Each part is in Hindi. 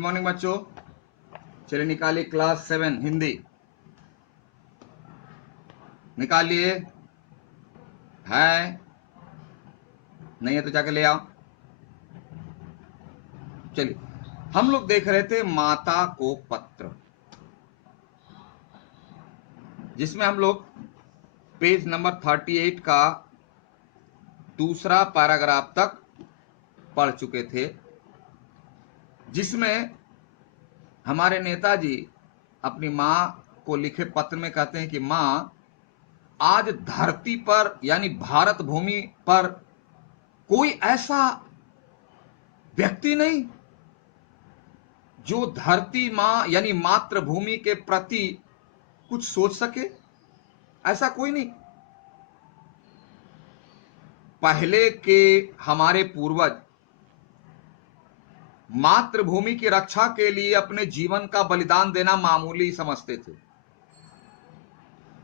मॉर्निंग बच्चों। चलिए निकालिए क्लास 7 हिंदी। निकालिए। है नहीं है तो जाके ले आओ। चलिए, हम लोग देख रहे थे माता को पत्र, जिसमें हम लोग पेज नंबर 38 का दूसरा पैराग्राफ तक पढ़ चुके थे, जिसमें हमारे नेताजी अपनी मां को लिखे पत्र में कहते हैं कि मां, आज धरती पर यानी भारत भूमि पर कोई ऐसा व्यक्ति नहीं जो धरती मां यानी मातृभूमि के प्रति कुछ सोच सके। ऐसा कोई नहीं। पहले के हमारे पूर्वज मातृभूमि की रक्षा के लिए अपने जीवन का बलिदान देना मामूली समझते थे।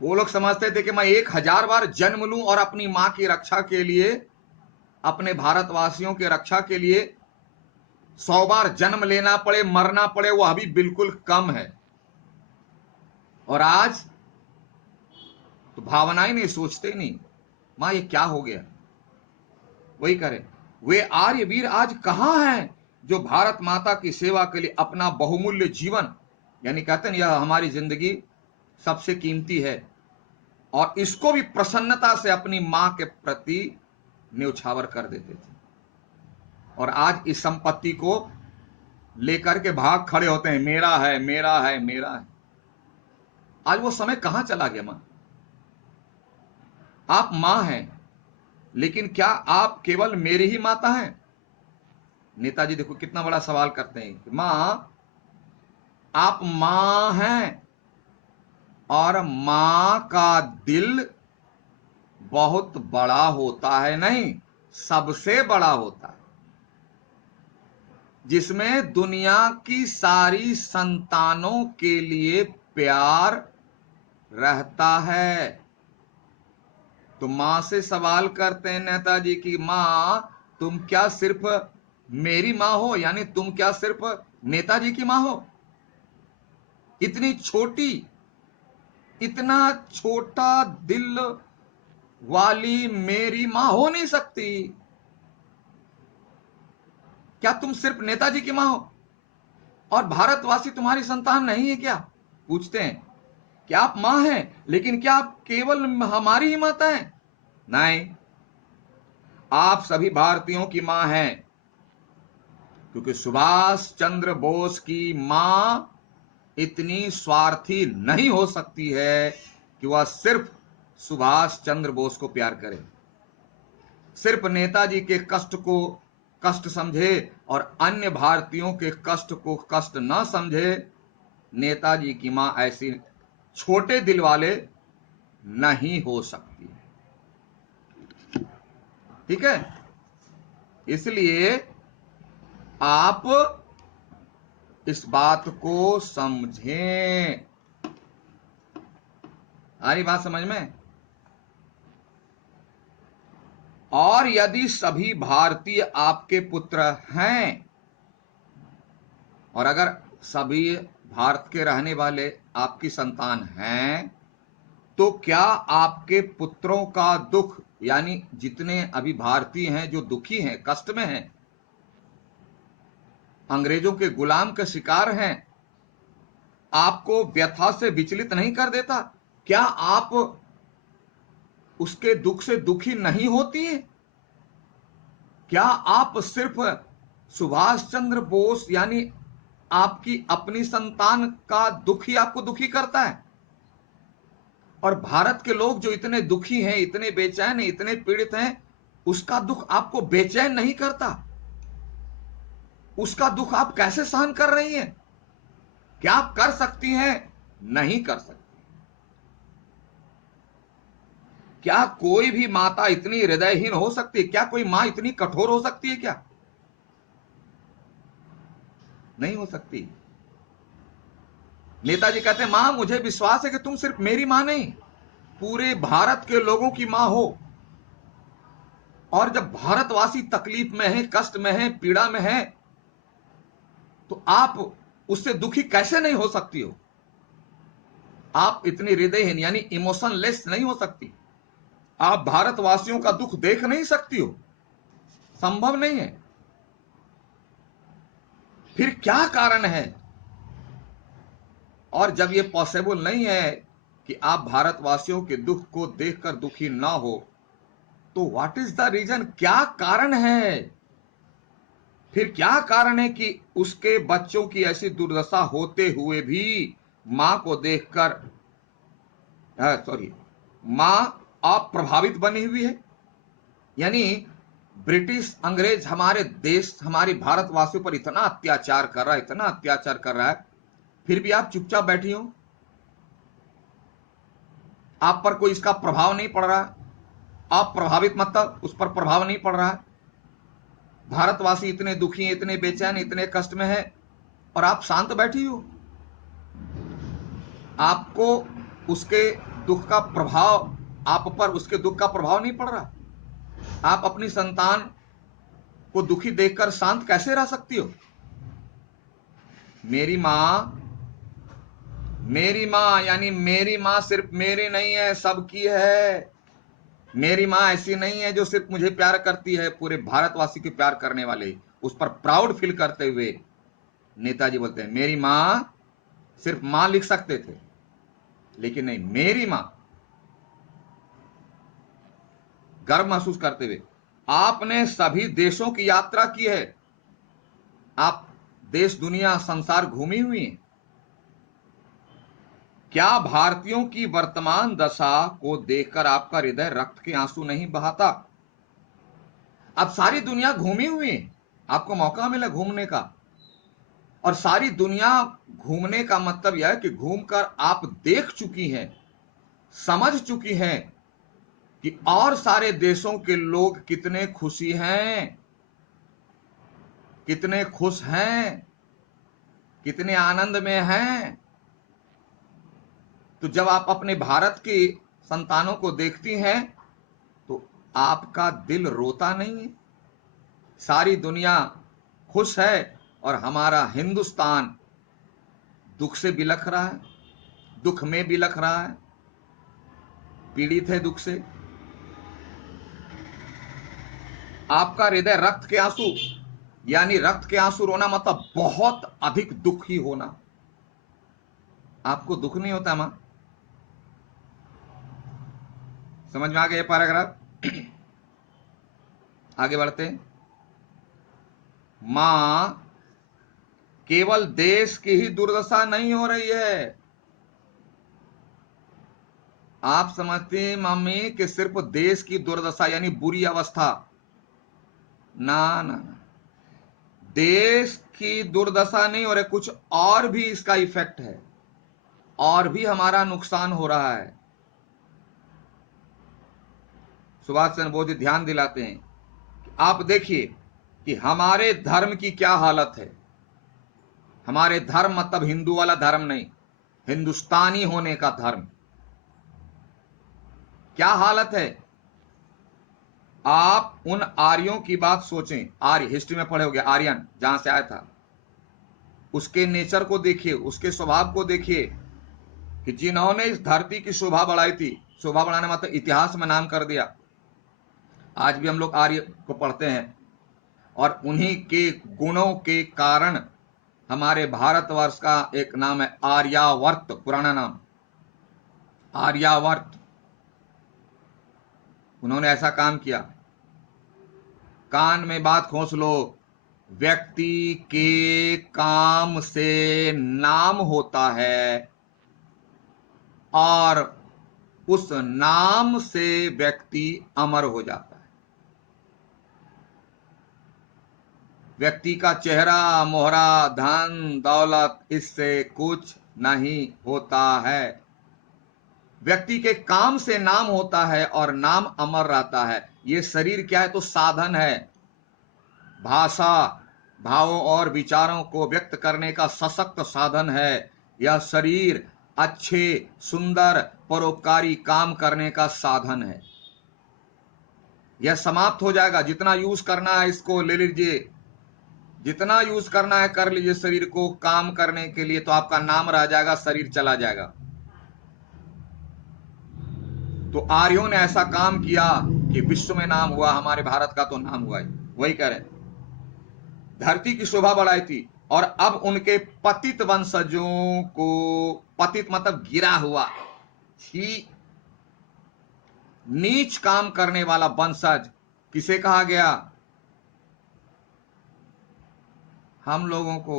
वो लोग समझते थे कि मैं 1000 बार जन्म लूं और अपनी मां की रक्षा के लिए, अपने भारतवासियों की रक्षा के लिए 100 बार जन्म लेना पड़े, मरना पड़े, वह भी बिल्कुल कम है। और आज तो भावनाएं नहीं, सोचते नहीं, मां ये क्या हो गया। वही करें। वे आर्य वीर आज कहां हैं जो भारत माता की सेवा के लिए अपना बहुमूल्य जीवन, यानी कहते हैं यह हमारी जिंदगी सबसे कीमती है, और इसको भी प्रसन्नता से अपनी मां के प्रति न्यौछावर कर देते थे, और आज इस संपत्ति को लेकर के भाग खड़े होते हैं, मेरा है मेरा है मेरा है। आज वो समय कहां चला गया। मां, आप मां हैं, लेकिन क्या आप केवल मेरी ही माता हैं? नेताजी देखो कितना बड़ा सवाल करते हैं कि मां, आप मां हैं, और मां का दिल बहुत बड़ा होता है, नहीं सबसे बड़ा होता है, जिसमें दुनिया की सारी संतानों के लिए प्यार रहता है। तो मां से सवाल करते हैं नेताजी की, मां तुम क्या सिर्फ मेरी मां हो, यानी तुम क्या सिर्फ नेताजी की मां हो? इतनी छोटी, इतना छोटा दिल वाली मेरी मां हो नहीं सकती। क्या तुम सिर्फ नेताजी की मां हो और भारतवासी तुम्हारी संतान नहीं है क्या? पूछते हैं। क्या आप मां हैं, लेकिन क्या आप केवल हमारी ही माता हैं? नहीं, आप सभी भारतीयों की मां हैं, क्योंकि सुभाष चंद्र बोस की मां इतनी स्वार्थी नहीं हो सकती है कि वह सिर्फ सुभाष चंद्र बोस को प्यार करे, सिर्फ नेताजी के कष्ट को कष्ट समझे और अन्य भारतीयों के कष्ट को कष्ट न समझे। नेताजी की मां ऐसी छोटे दिल वाले नहीं हो सकती। ठीक है, इसलिए आप इस बात को समझें। आ रही बात समझ में? और यदि सभी भारतीय आपके पुत्र हैं, और अगर सभी भारत के रहने वाले आपकी संतान हैं, तो क्या आपके पुत्रों का दुख, यानी जितने अभी भारतीय हैं जो दुखी हैं, कष्ट में हैं, अंग्रेजों के गुलाम के शिकार हैं, आपको व्यथा से विचलित नहीं कर देता? क्या आप उसके दुख से दुखी नहीं होती है? क्या आप सिर्फ सुभाष चंद्र बोस यानी आपकी अपनी संतान का दुख ही आपको दुखी करता है? और भारत के लोग जो इतने दुखी हैं, इतने बेचैन हैं, इतने पीड़ित हैं, उसका दुख आपको बेचैन नहीं करता? उसका दुख आप कैसे सहन कर रही हैं? क्या आप कर सकती हैं? नहीं कर सकती। क्या कोई भी माता इतनी हृदयहीन हो सकती है? क्या कोई मां इतनी कठोर हो सकती है? क्या नहीं हो सकती। नेताजी कहते हैं, मां मुझे विश्वास है कि तुम सिर्फ मेरी मां नहीं, पूरे भारत के लोगों की मां हो, और जब भारतवासी तकलीफ में है, कष्ट में है, पीड़ा में है, तो आप उससे दुखी कैसे नहीं हो सकती हो? आप इतनी हृदयहीन यानी इमोशनलेस नहीं हो सकती? आप भारतवासियों का दुख देख नहीं सकती हो? संभव नहीं है। फिर क्या कारण है? और जब ये पॉसिबल नहीं है कि आप भारतवासियों के दुख को देखकर दुखी ना हो, तो व्हाट इज द रीजन? क्या कारण है? फिर क्या कारण है कि उसके बच्चों की ऐसी दुर्दशा होते हुए भी मां को देखकर सॉरी मां अप्रभावित बनी हुई है? यानी ब्रिटिश अंग्रेज हमारे देश हमारे भारतवासियों पर इतना अत्याचार कर रहा है, इतना अत्याचार कर रहा है, फिर भी आप चुपचाप बैठी हो? आप पर कोई इसका प्रभाव नहीं पड़ रहा? आप प्रभावित मतलब उस पर प्रभाव नहीं पड़ रहा है? भारतवासी इतने दुखी हैं, इतने बेचैन, इतने कष्ट में है, और आप शांत बैठी हो? आपको उसके दुख का प्रभाव आप पर उसके दुख का प्रभाव नहीं पड़ रहा? आप अपनी संतान को दुखी देखकर शांत कैसे रह सकती हो? मेरी मां यानी मेरी मां सिर्फ मेरी नहीं है, सबकी है। मेरी मां ऐसी नहीं है जो सिर्फ मुझे प्यार करती है, पूरे भारतवासी के प्यार करने वाले, उस पर प्राउड फील करते हुए नेताजी बोलते हैं मेरी मां। सिर्फ मां लिख सकते थे, लेकिन नहीं, मेरी मां, गर्व महसूस करते हुए। आपने सभी देशों की यात्रा की है, आप देश दुनिया संसार घूमी हुई हैं। क्या भारतीयों की वर्तमान दशा को देखकर आपका हृदय रक्त के आंसू नहीं बहाता? अब सारी दुनिया घूमी हुई है, आपको मौका मिला घूमने का, और सारी दुनिया घूमने का मतलब यह है कि घूमकर आप देख चुकी हैं, समझ चुकी हैं कि और सारे देशों के लोग कितने खुशी हैं, कितने खुश हैं, कितने आनंद में हैं। तो जब आप अपने भारत की संतानों को देखती हैं तो आपका दिल रोता नहीं है? सारी दुनिया खुश है और हमारा हिंदुस्तान दुख से बिलख रहा है, दुख में बिलख रहा है, पीड़ित है दुख से। आपका हृदय रक्त के आंसू यानी रक्त के आंसू रोना मतलब बहुत अधिक दुखी होना। आपको दुख नहीं होता मां? समझ में आ गया ये पैराग्राफ? आगे बढ़ते हैं। मां, केवल देश की ही दुर्दशा नहीं हो रही है। आप समझते हैं मम्मी कि सिर्फ देश की दुर्दशा यानी बुरी अवस्था? ना ना ना, देश की दुर्दशा नहीं हो रही, कुछ और भी इसका इफेक्ट है, और भी हमारा नुकसान हो रहा है। सुभाष चंद्र बोस जी ध्यान दिलाते हैं कि आप देखिए कि हमारे धर्म की क्या हालत है। हमारे धर्म मतलब हिंदू वाला धर्म नहीं, हिंदुस्तानी होने का धर्म। क्या हालत है? आप उन आर्यों की बात सोचें, आर्य हिस्ट्री में पढ़े होंगे, आर्यन जहां से आया था, उसके नेचर को देखिए, उसके स्वभाव को देखिए कि जिन्होंने इस धरती की शोभा बढ़ाई थी। शोभा बढ़ाने मतलब इतिहास में नाम कर दिया। आज भी हम लोग आर्य को पढ़ते हैं, और उन्हीं के गुणों के कारण हमारे भारतवर्ष का एक नाम है आर्यावर्त, पुराना नाम आर्यावर्त। उन्होंने ऐसा काम किया। कान में बात खोस लो, व्यक्ति के काम से नाम होता है, और उस नाम से व्यक्ति अमर हो जाता है। व्यक्ति का चेहरा मोहरा धन दौलत इससे कुछ नहीं होता है। व्यक्ति के काम से नाम होता है और नाम अमर रहता है। ये शरीर क्या है? तो साधन है। भाषा भावों और विचारों को व्यक्त करने का सशक्त साधन है। यह शरीर अच्छे सुंदर परोपकारी काम करने का साधन है। यह समाप्त हो जाएगा, जितना यूज करना है इसको ले लीजिए, जितना यूज करना है कर लीजिए शरीर को काम करने के लिए, तो आपका नाम रह जाएगा, शरीर चला जाएगा। तो आर्यों ने ऐसा काम किया कि विश्व में नाम हुआ, हमारे भारत का तो नाम हुआ ही। वही कह रहे, धरती की शोभा बढ़ाई थी। और अब उनके पतित वंशजों को, पतित मतलब गिरा हुआ, ही नीच काम करने वाला वंशज किसे कहा गया? हम लोगों को।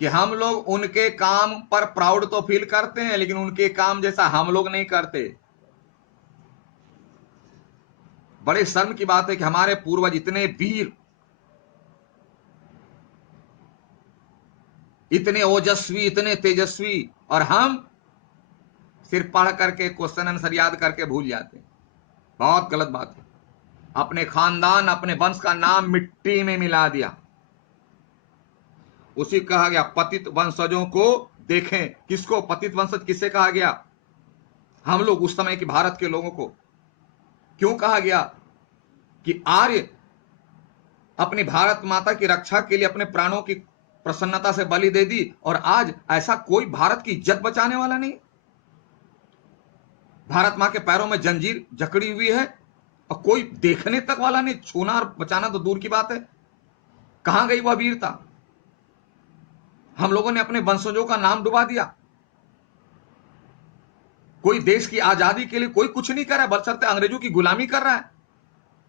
कि हम लोग उनके काम पर प्राउड तो फील करते हैं, लेकिन उनके काम जैसा हम लोग नहीं करते। बड़े शर्म की बात है कि हमारे पूर्वज इतने वीर, इतने ओजस्वी, इतने तेजस्वी, और हम सिर्फ पढ़ करके क्वेश्चन आंसर याद करके भूल जाते हैं। बहुत गलत बात है। अपने खानदान, अपने वंश का नाम मिट्टी में मिला दिया। उसी कहा गया पतित वंशजों को देखें। किसको पतित वंशज किससे कहा गया? हम लोग, उस समय के भारत के लोगों को। क्यों कहा गया? कि आर्य अपनी भारत माता की रक्षा के लिए अपने प्राणों की प्रसन्नता से बलि दे दी, और आज ऐसा कोई भारत की इज्जत बचाने वाला नहीं। भारत मां के पैरों में जंजीर जकड़ी हुई है और कोई देखने तक वाला नहीं। छूना और बचाना तो दूर की बात है। कहां गई वह वीरता? हम लोगों ने अपने वंशजों का नाम डुबा दिया। कोई देश की आजादी के लिए कोई कुछ नहीं कर रहा है, बशर्ते अंग्रेजों की गुलामी कर रहा है,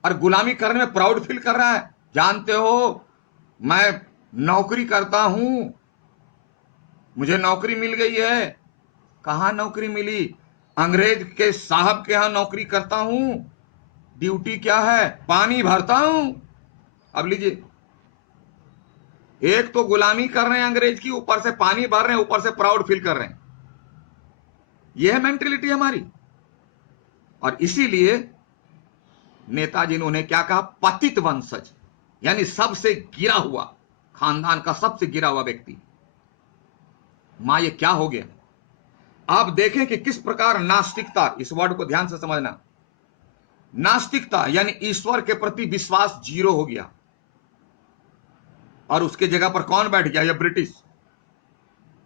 और गुलामी करने में प्राउड फील कर रहा है। जानते हो, मैं नौकरी करता हूं, मुझे नौकरी मिल गई है। कहां नौकरी मिली? अंग्रेज के साहब के यहां नौकरी करता हूं। ड्यूटी क्या है? पानी भरता हूं। अब लीजिए, एक तो गुलामी कर रहे हैं अंग्रेज की, ऊपर से पानी भर रहे हैं, ऊपर से प्राउड फील कर रहे हैं। यह है मेंटेलिटी हमारी। और इसीलिए नेताजी ने उन्हें क्या कहा? पतित वंशज, यानी सबसे गिरा हुआ, खानदान का सबसे गिरा हुआ व्यक्ति। मां, ये क्या हो गया? आप देखें कि किस प्रकार नास्तिकता, इस वर्ड को ध्यान से समझना, नास्तिकता यानी ईश्वर के प्रति विश्वास जीरो हो गया। और उसके जगह पर कौन बैठ गया? यह ब्रिटिश।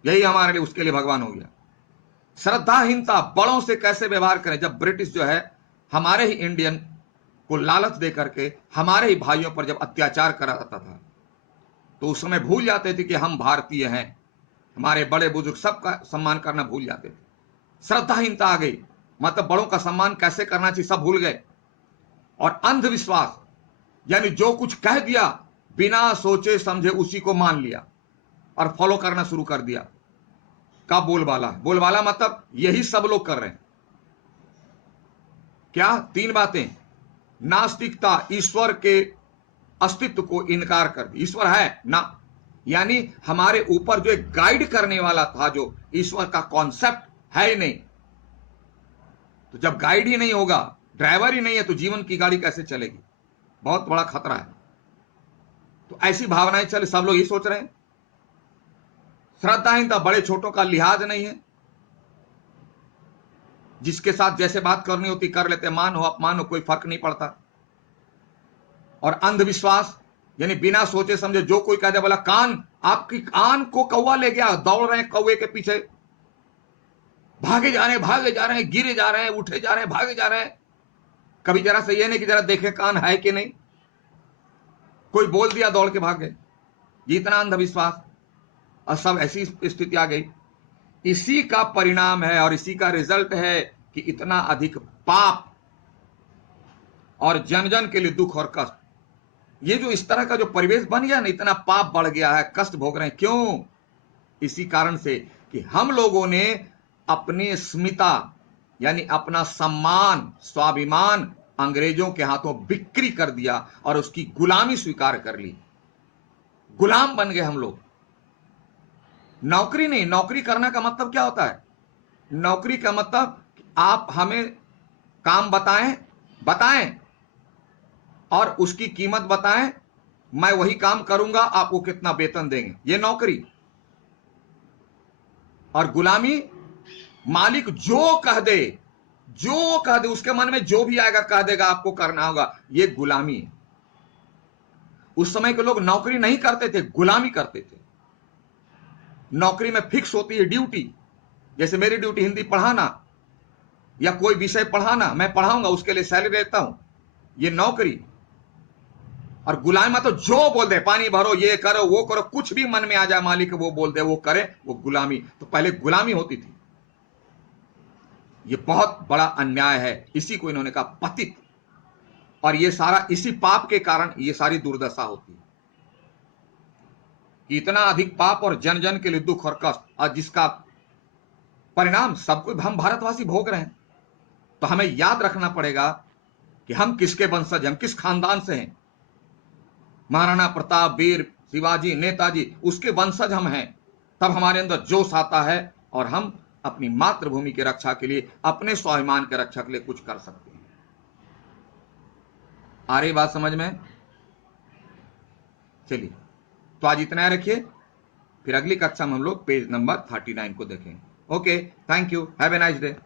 यही हमारे लिए, उसके लिए भगवान हो गया। श्रद्धाहीनता, बड़ों से कैसे व्यवहार करें। जब ब्रिटिश जो है हमारे ही इंडियन को लालच दे करके हमारे ही भाइयों पर जब अत्याचार करा जाता था, तो उस समय भूल जाते थे कि हम भारतीय हैं। हमारे बड़े बुजुर्ग सबका सम्मान करना भूल जाते थे। श्रद्धाहीनता आ गई, मतलब बड़ों का सम्मान कैसे करना चाहिए सब भूल गए। और अंधविश्वास, यानी जो कुछ कह दिया बिना सोचे समझे उसी को मान लिया और फॉलो करना शुरू कर दिया। का बोलबाला, बोलबाला मतलब यही सब लोग कर रहे हैं। क्या? तीन बातें। नास्तिकता, ईश्वर के अस्तित्व को इनकार कर दी। ईश्वर है ना, यानी हमारे ऊपर जो एक गाइड करने वाला था, जो ईश्वर का कॉन्सेप्ट है ही नहीं। तो जब गाइड ही नहीं होगा, ड्राइवर ही नहीं है, तो जीवन की गाड़ी कैसे चलेगी? बहुत बड़ा खतरा है। तो ऐसी भावनाएं चले, सब लोग यही सोच रहे हैं। श्रद्धाहीनता, बड़े छोटों का लिहाज नहीं है। जिसके साथ जैसे बात करनी होती कर लेते, मान हो अपमान हो कोई फर्क नहीं पड़ता। और अंधविश्वास, यानी बिना सोचे समझे जो कोई कह दे, बोला कान, आपकी कान को कौवा ले गया, दौड़ रहे हैं कौवे के पीछे, भागे जा रहे हैं, गिरे जा रहे हैं, उठे जा रहे हैं, भागे जा रहे हैं। कभी जरा से ये नहीं कि जरा देखे कान है कि नहीं। कोई बोल दिया दौड़ के भाग गए। इतना अंधविश्वास, और सब ऐसी स्थिति आ गई। इसी का परिणाम है और इसी का रिजल्ट है कि इतना अधिक पाप और जन जन के लिए दुख और कष्ट। ये जो इस तरह का जो परिवेश बन गया ना, इतना पाप बढ़ गया है, कष्ट भोग रहे हैं। क्यों? इसी कारण से कि हम लोगों ने अपनी अस्मिता, यानी अपना सम्मान, स्वाभिमान अंग्रेजों के हाथों बिक्री कर दिया और उसकी गुलामी स्वीकार कर ली। गुलाम बन गए हम लोग। नौकरी नहीं, नौकरी करने का मतलब क्या होता है? नौकरी का मतलब आप हमें काम बताएं और उसकी कीमत बताएं, मैं वही काम करूंगा, आपको कितना वेतन देंगे, ये नौकरी। और गुलामी, मालिक जो कह दे उसके मन में जो भी आएगा कह देगा, आपको करना होगा, ये गुलामी है। उस समय के लोग नौकरी नहीं करते थे, गुलामी करते थे। नौकरी में फिक्स होती है ड्यूटी, जैसे मेरी ड्यूटी हिंदी पढ़ाना या कोई विषय पढ़ाना, मैं पढ़ाऊंगा, उसके लिए सैलरी देता हूं, ये नौकरी। और गुलाम तो जो बोल दे, पानी भरो, ये करो, वो करो, कुछ भी मन में आ जाए मालिक वो बोल दे, वो करे, वो गुलामी। तो पहले गुलामी होती थी। ये बहुत बड़ा अन्याय है, इसी को इन्होंने कहा पतित। और ये सारा इसी पाप के कारण ये सारी दुर्दशा होती है। इतना अधिक पाप और जन जन के लिए दुख और कष्ट, और जिसका परिणाम सबको हम भारतवासी भोग रहे हैं। तो हमें याद रखना पड़ेगा कि हम किसके वंशज, हम किस खानदान से हैं। महाराणा प्रताप, वीर शिवाजी, नेताजी, उसके वंशज हम हैं। तब हमारे अंदर जोश आता है और हम अपनी मातृभूमि की रक्षा के लिए, अपने स्वाभिमान के रक्षा के लिए कुछ कर सकते हैं। आ रही बात समझ में? चलिए, तो आज इतना रखिए, फिर अगली कक्षा में हम लोग पेज नंबर 39 को देखेंगे। Okay, thank you, have a nice day.